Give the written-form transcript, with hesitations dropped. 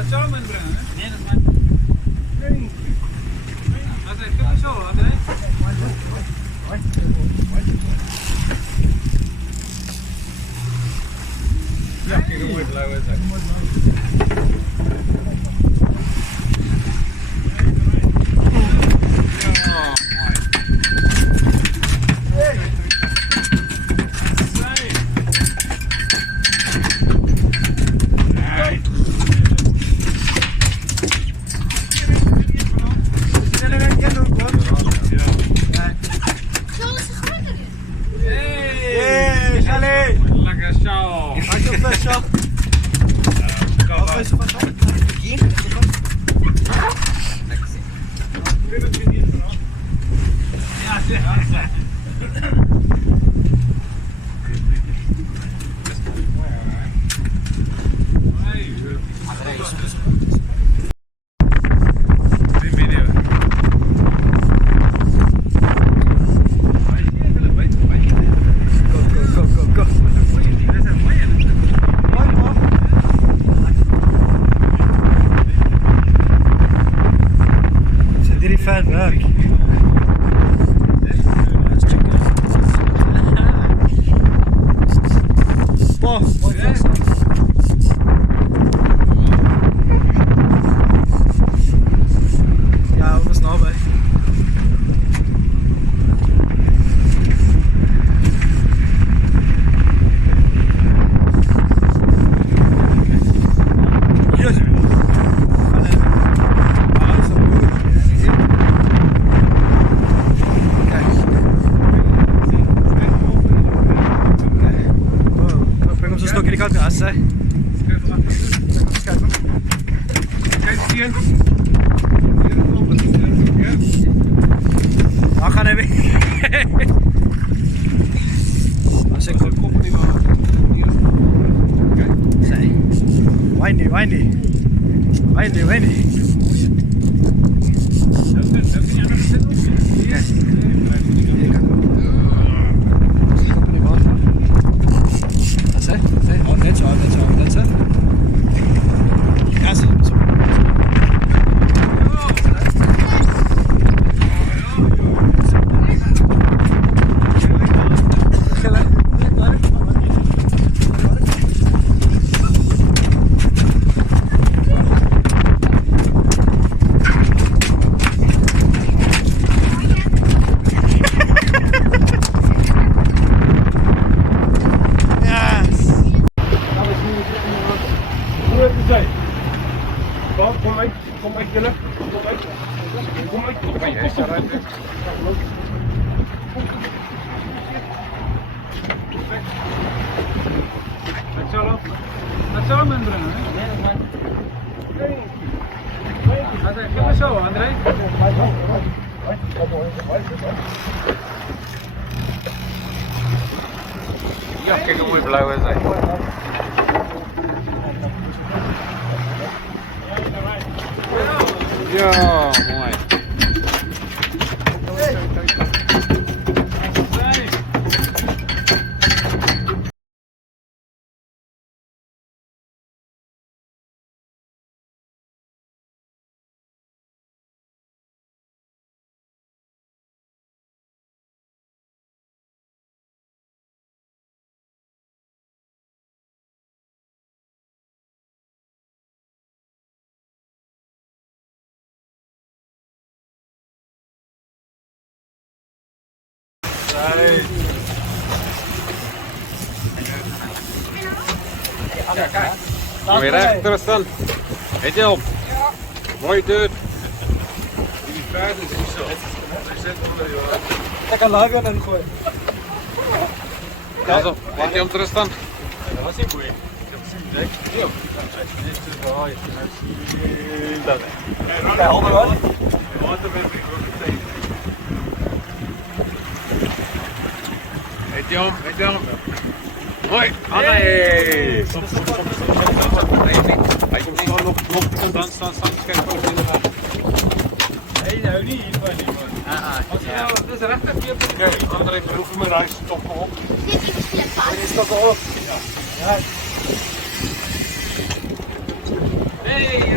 Dat zou hem inbrengen, hè? Nee, dat maakt niet. Nee. Dat is even zo, André. Ja, kijk hoe het lauw is. Dat zou hem inbrengen, hè? Nee, dat maakt niet. Dat is even zo, André. Ja, kijk hoe mooi blauw is hij. Ja, mooi. Kom je recht, Tristan. Weet je op? Ja. Mooi dude. Die paard is niet zo. Hij zit onder je water. Ik kan live aan en gooien. Pas op, weet je om Tristan? Dat was niet goed. Ik heb het gezien. Ja. Dit is wel hard. Dat is. Kijk, handen wel. Water werd ik ook meteen. Weet je om? Weet je om? Hoi! Allee! Stop. Hij komt nog. Staan. Kijk, gewoon in de weg. Nee, nou niet. Dat is recht even. Kijk, André, proef mijn reis. Stop maar op. Stop maar op. Ja. Hey!